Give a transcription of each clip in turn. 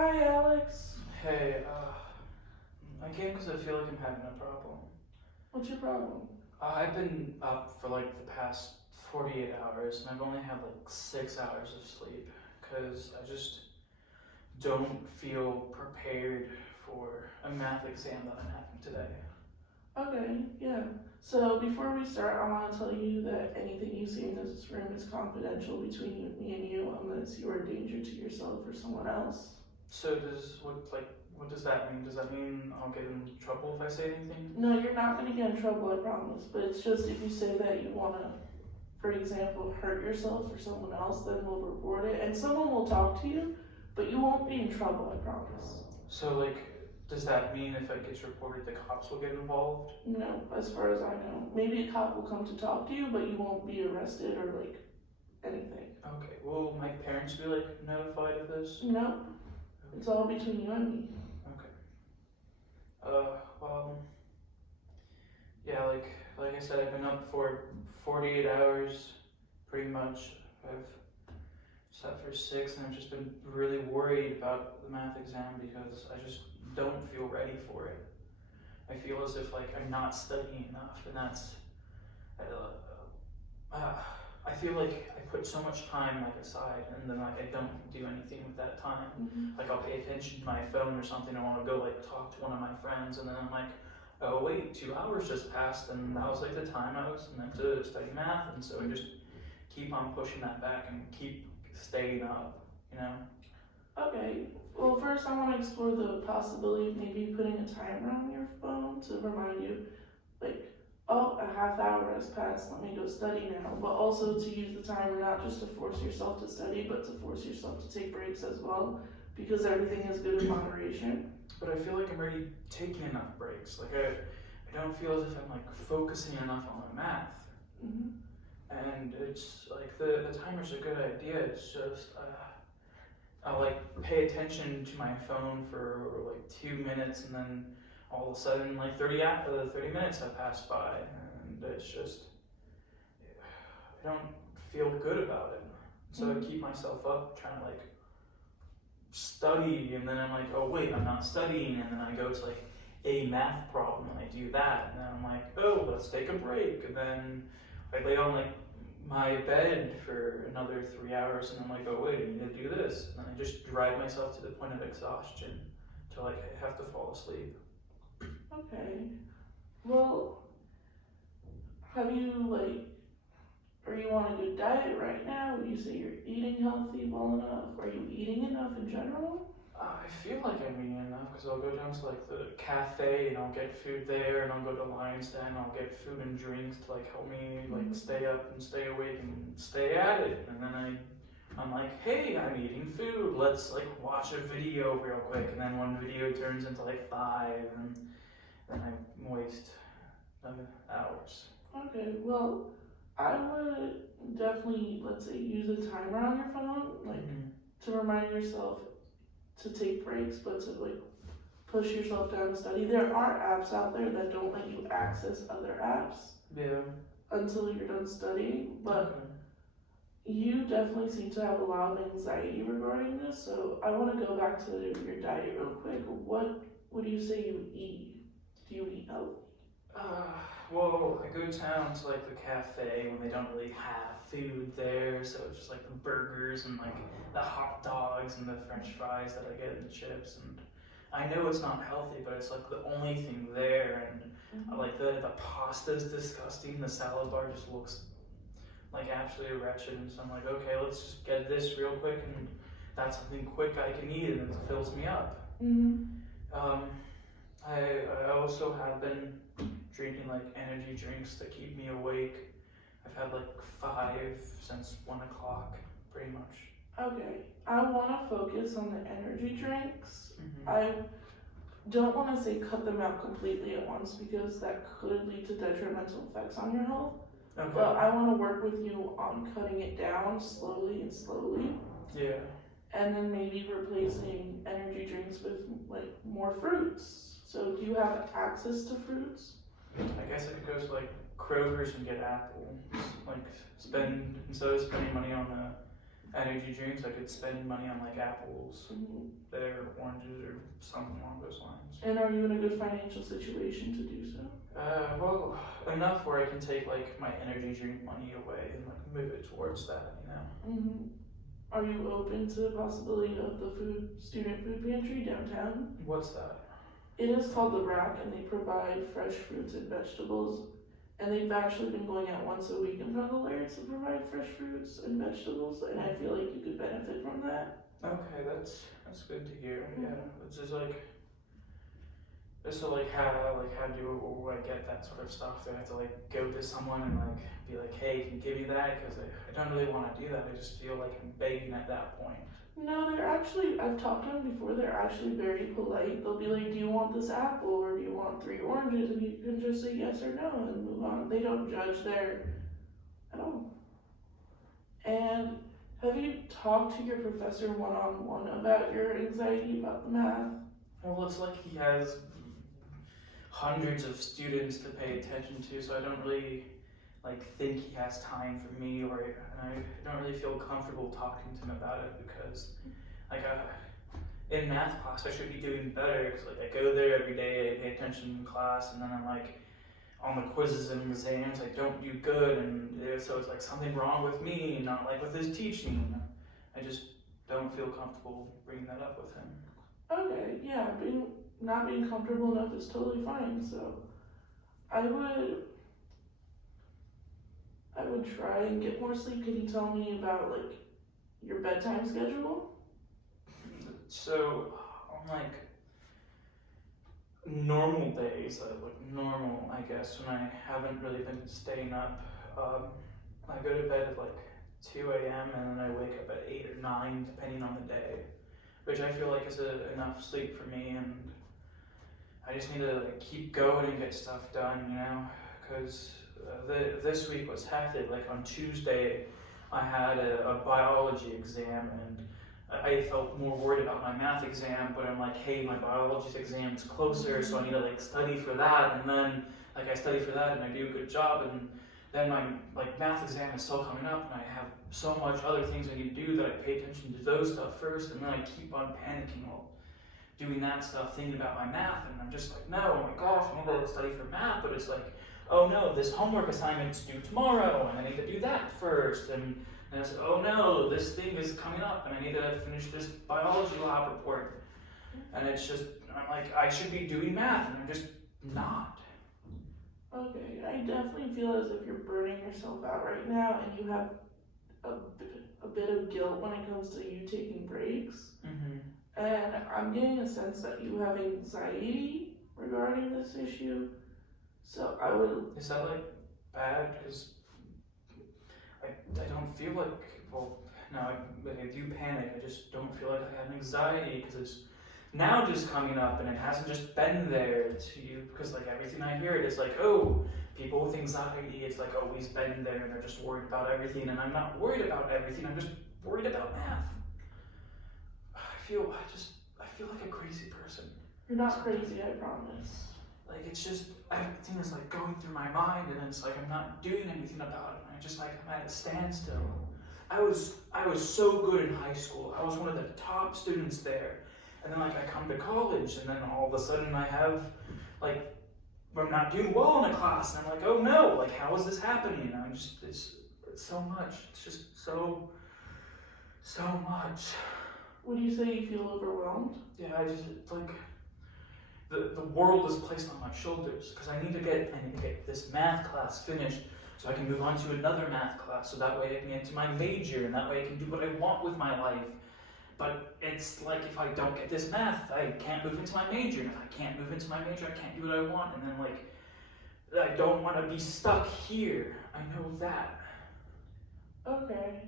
Hi, Alex. Hey, I came because I feel like I'm having a problem. What's your problem? I've been up for like the past 48 hours and I've only had like 6 hours of sleep because I just don't feel prepared for a math exam that I'm having today. Okay, yeah. So before we start, I want to tell you that anything you see in this room is confidential between me and you, unless you are a danger to yourself or someone else. So what does that mean? Does that mean I'll get in trouble if I say anything? No, you're not going to get in trouble, I promise. But it's just if you say that you want to, for example, hurt yourself or someone else, then we'll report it. And someone will talk to you, but you won't be in trouble, I promise. So does that mean if it gets reported the cops will get involved? No, as far as I know. Maybe a cop will come to talk to you, but you won't be arrested or anything. Okay, will my parents be notified of this? No, it's all between you and me. Okay. Well, yeah, like I said, I've been up for 48 hours, pretty much. I've slept for 6, and I've just been really worried about the math exam because I just don't feel ready for it. I feel as if I'm not studying enough, and I feel like I put so much time aside, and then I don't do anything with that time. Mm-hmm. I'll pay attention to my phone or something. I want to go talk to one of my friends, and then I'm like, oh wait, 2 hours just passed, and that was the time I was meant to study math, and so I just keep on pushing that back and keep staying up, you know. Okay, well, first I want to explore the possibility of maybe putting a timer on your phone to remind you, oh, a half hour has passed, let me go study now. But also to use the timer not just to force yourself to study, but to force yourself to take breaks as well, because everything is good in moderation. But I feel like I'm already taking enough breaks. I don't feel as if I'm focusing enough on my math. Mm-hmm. And it's the timer's a good idea. It's just I'll pay attention to my phone for 2 minutes, and then all of a sudden 30 minutes have passed by, and it's just I don't feel good about it. So I keep myself up trying to study, and then I'm oh wait, I'm not studying, and then I go to a math problem and I do that, and then I'm oh, let's take a break, and then I lay on my bed for another 3 hours, and I'm oh wait, I need to do this, and then I just drive myself to the point of exhaustion till I have to fall asleep. Okay, well, have you are you on a good diet right now? Would you say you're eating healthy well enough? Are you eating enough in general? I feel like I'm eating enough because I'll go down to the cafe and I'll get food there, and I'll go to Lion's Den and I'll get food and drinks to help me stay up and stay awake and stay at it. And then I'm hey, I'm eating food. Let's watch a video real quick, and then one video turns into 5, and then I waste hours. Okay, well, I would definitely, let's say, use a timer on your phone, to remind yourself to take breaks, but to push yourself down to study. There are apps out there that don't let you access other apps until you're done studying, but you definitely seem to have a lot of anxiety regarding this, so I want to go back to your diet real quick. What would you say you eat? Do you eat healthy? Well, I go down to the cafe when they don't really have food there, so it's just the burgers and the hot dogs and the French fries that I get and the chips, and I know it's not healthy, but it's the only thing there, and the pasta's disgusting. The salad bar just looks absolutely wretched, and so I'm okay, let's just get this real quick, and that's something quick I can eat, and it fills me up. I also have been drinking energy drinks to keep me awake. I've had 5 since 1 o'clock, pretty much. Okay, I want to focus on the energy drinks. I don't want to say cut them out completely at once, because that could lead to detrimental effects on your health. Okay. But I want to work with you on cutting it down slowly and slowly. Yeah. And then maybe replacing energy drinks with more fruits. So do you have access to fruits? I guess I could go to Kroger's and get apples. Instead of spending money on energy drinks, I could spend money on like apples, Mhm. their oranges, or something along those lines. And are you in a good financial situation to do so? Well, enough where I can take like my energy drink money away and like move it towards that, you know. Mm-hmm. Are you open to the possibility of the student food pantry downtown? What's that? It is called the Rack, and they provide fresh fruits and vegetables. And they've actually been going out once a week in front of the Lairds to provide fresh fruits and vegetables, and I feel like you could benefit from that. Okay, that's good to hear. Yeah, it's just like. So like how do I get that sort of stuff? Do I have to like go to someone and like be like, hey, can you give me that? Because I don't really want to do that. I just feel like I'm begging at that point. No, they're actually, I've talked to them before, they're actually very polite. They'll be like, do you want this apple or do you want 3 oranges? And you can just say yes or no and move on. They don't judge there at all. And have you talked to your professor one-on-one about your anxiety about the math? Well, it's like he has hundreds of students to pay attention to, so I don't really like think he has time for me, and I don't really feel comfortable talking to him about it because like in math class I should be doing better because like I go there every day, I pay attention in class, and then I'm like on the quizzes and exams I don't do good, and so it's like something wrong with me, not like with his teaching. I just don't feel comfortable bringing that up with him. Okay, yeah, not being comfortable enough is totally fine. So I would try and get more sleep. Can you tell me about like your bedtime schedule? So on like normal days, normal I guess, when I haven't really been staying up, I go to bed at like 2 a.m. and then I wake up at 8 or 9 depending on the day, which I feel like is enough sleep for me, and I just need to like keep going and get stuff done, you know, because this week was hectic. Like on Tuesday, I had a biology exam, and I felt more worried about my math exam, but I'm like, hey, my biology exam is closer, so I need to like study for that, and then like I study for that and I do a good job, and then my like math exam is still coming up, and I have so much other things I need to do that I pay attention to those stuff first, and then I keep on panicking while doing that stuff, thinking about my math, and I'm just like, no, oh my gosh, I need to study for math, but it's like, oh no, this homework assignment's due tomorrow, and I need to do that first, and it's like, oh no, this thing is coming up, and I need to finish this biology lab report, and it's just, I'm like, I should be doing math, and I'm just not. Okay, I definitely feel as if you're burning yourself out right now, and you have a bit of guilt when it comes to you taking breaks. Mm-hmm. And I'm getting a sense that you have anxiety regarding this issue. So I would. Is that like bad? Because I don't feel like, well, no, I do panic. I just don't feel like I have anxiety because it's now just coming up, and it hasn't just been there to you. Because like everything I hear, it's like, oh, people with anxiety, it's like always been there, and they're just worried about everything. And I'm not worried about everything. I'm just worried about math. I feel like a crazy person. You're not crazy, I promise. Like it's just everything is like going through my mind, and it's like I'm not doing anything about it. I just like I'm at a standstill. I was so good in high school. I was one of the top students there, and then like I come to college, and then all of a sudden I have like I'm not doing well in a class, and I'm like, oh no, like how is this happening? And I'm just it's so much. It's just so much. Would you say you feel overwhelmed? Yeah, I just like the world is placed on my shoulders because I need to get this math class finished so I can move on to another math class, so that way I can get to my major, and that way I can do what I want with my life. But it's like if I don't get this math, I can't move into my major, and if I can't move into my major, I can't do what I want, and then like I don't want to be stuck here. I know that. Okay.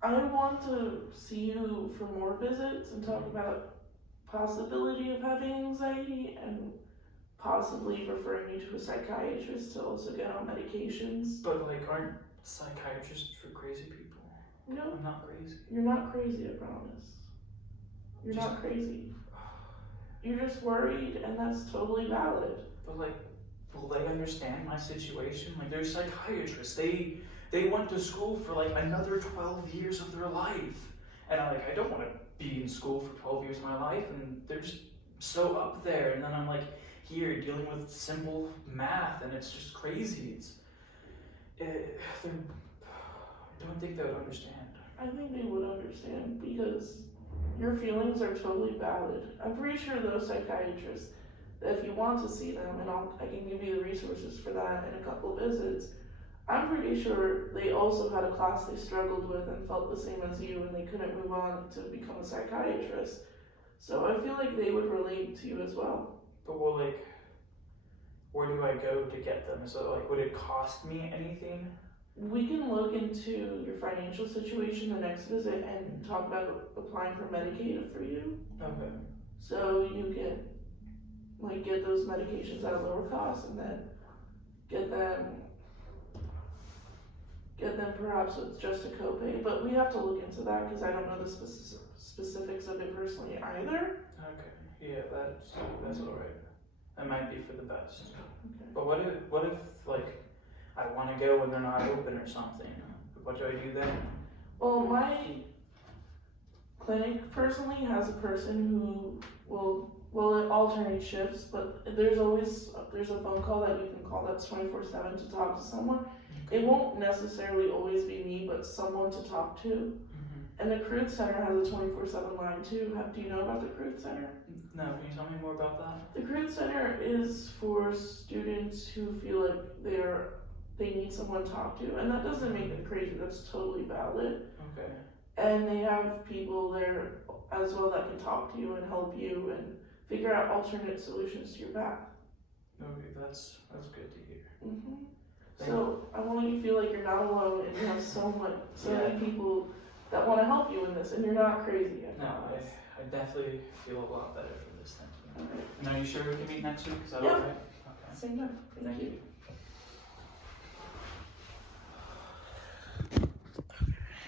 I want to see you for more visits and talk about possibility of having anxiety and possibly referring you to a psychiatrist to also get on medications. But like, aren't psychiatrists for crazy people? No. I'm not crazy. You're not crazy, I promise. You're not crazy. You're just worried, and that's totally valid. But like, will they understand my situation? Like, they're psychiatrists. They they went to school for like another 12 years of their life. And I don't want to be in school for 12 years of my life, and they're just so up there. And then I'm like here dealing with simple math, and it's just crazy. I don't think they would understand. I think they would understand because your feelings are totally valid. I'm pretty sure those psychiatrists, that if you want to see them, and I can give you the resources for that in a couple of visits, I'm pretty sure they also had a class they struggled with and felt the same as you, and they couldn't move on to become a psychiatrist. So I feel like they would relate to you as well. But well, like, where do I go to get them? So like, would it cost me anything? We can look into your financial situation the next visit and talk about applying for Medicaid for you. Okay. So you can like get those medications at a lower cost, and then get them perhaps with just a copay. But we have to look into that because I don't know the specifics of it personally either. Okay. Yeah, that's all right. That might be for the best. Okay. But what if like I want to go and they're not open or something? What do I do then? Well, my clinic personally has a person who it alternates shifts, but there's a phone call that you can call that's 24/7 to talk to someone. It won't necessarily always be me, but someone to talk to. Mm-hmm. And the Career Center has a 24/7 line too. Do you know about the Career Center? No, can you tell me more about that? The Career Center is for students who feel like they need someone to talk to, and that doesn't make it crazy. That's totally valid. Okay. And they have people there as well that can talk to you and help you and figure out alternate solutions to your path. Okay, that's good to hear. Mm-hmm. So I want you to feel like you're not alone, and you have so many people that want to help you in this, and you're not crazy. I definitely feel a lot better for this. Thank you. Okay. And are you sure we can meet next week? Is that Yeah. all right? Okay. Same time. Thank you.